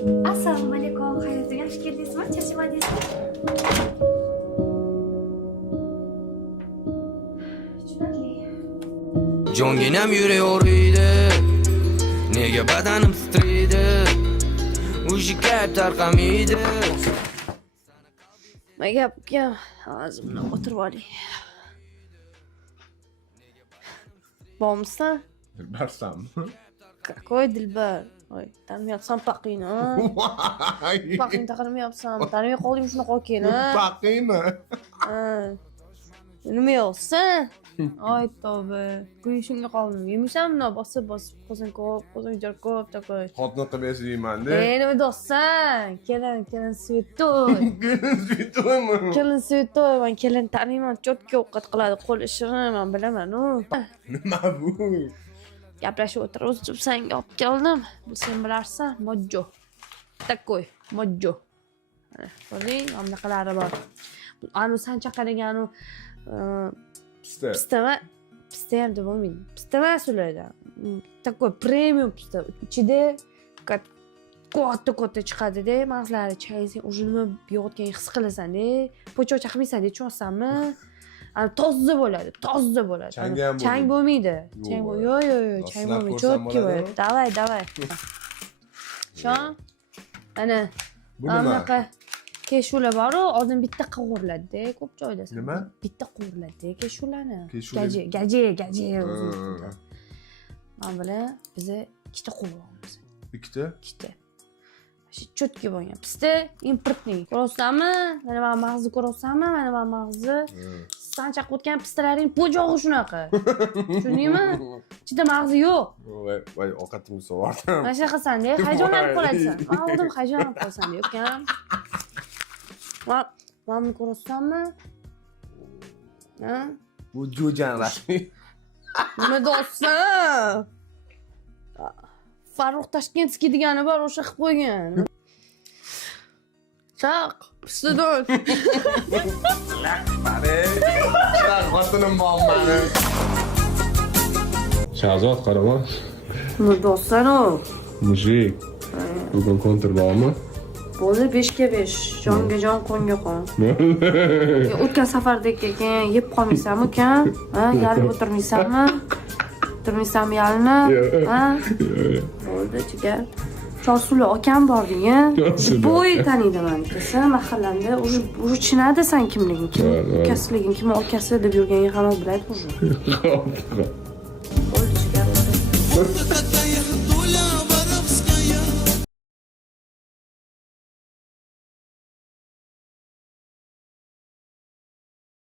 Assalomu alaykum. Hayotga yaxshi keldingizmi? Charchamadingizmi? Tushunarli. Jonginam yuraverdi. Nega badanim titraydi? Uji gap tarqamaydi. Nima gap ekan? O'zimni o'tirib oling. Bormisan? Dilbarsanmi? Какой Dilbar? Oy, taniyapsan paqingni, ha? Paqingni taqirmayapsan. Tanimay qolding shunaqa ekan, ha? Paqiymi? Ha. Nima yo'qsan? Ay, tavba. Kuyishingga qoldim. Yemaysanmi? Bosib qozon jar ko'p такой. Xotin qilib yasayman-da. Nima do'stsan? Kelin svetoy. Svetoymi? Kelin svetoy. Men kelin taniyman. Chotga ovqat qiladi, qo'l ishini men bilaman-ku. Nima bu? Gaplashib o'tirib sanga olib keldim. Sen bilarsan, mojo. Такой, mojo. Ko'rding, bunaqalari bor. Anu sanchaqadan Pista. Pista ham deb bo'lmaydi. Pista emas ulardan. Такой premium pista. Ichida katta chiqadi-da, mag'zlari chaysin, уже nima yeyotganingni his qilasan-da. Po'choq chaqmaysan-da, tushunasizmi? Toza bo'ladi. Chang ham Chang bo'lmaydi. Chang yo'q, chang bo'lmaydi. Chotki bo'ladi. Davay. Shon. Ana. Bu nima? Anaqa keshular bor-ku, oldin bitta qovuriladi-da, ko'p joyda. Nima? Bitta qovuriladi keshularni. Keshular- Gaji. Mana bilan biz ikkita qovuryapmiz. Ikkita? Ikkita. Shu chotki bo'lgan. Pista importning. Ko'rsanmi? Mana bu mag'zi ko'rsanmi? Mana bu mag'zi. Sanchaq o'tgan pistalaring po'jog'i shunaqa. Tushundingmi? Ichida mag'zi yo'q. Voy, ovqatimni sovardim. Mana shunaqa qilsan-da, hayajonlanib qolasan. Men o'zim hayajonlanib qolasan-da, ukam. Mana ko'rsanmi? Ha? Bu jo'jan rasmiy. Nima do'stsan? Farruh Tashkentskiy degani bor, o'sha qilib qo'ygan. Chaq, pistado'l. Xotinim bormadi. Shahzod qarama. Nima do'stsan-u? Mujik. Bugun kontr bormi? Bo'ldi 5 ga 5, jonga jon, qonga qon. O'tgan safardek ekan, yeb qolmaysanmi ukam? Ha, yalib o'tirmaysanmi? O'tirmaysanmi yalini? Ha? Bo'ldi, jigar. Chorsular akam bording-a? Bo'y taniydi meni. Sen mahallamda уже tushunadi sen kimliging, kim ukasiliging, kim akasi deb yurganga hamma biladi уже.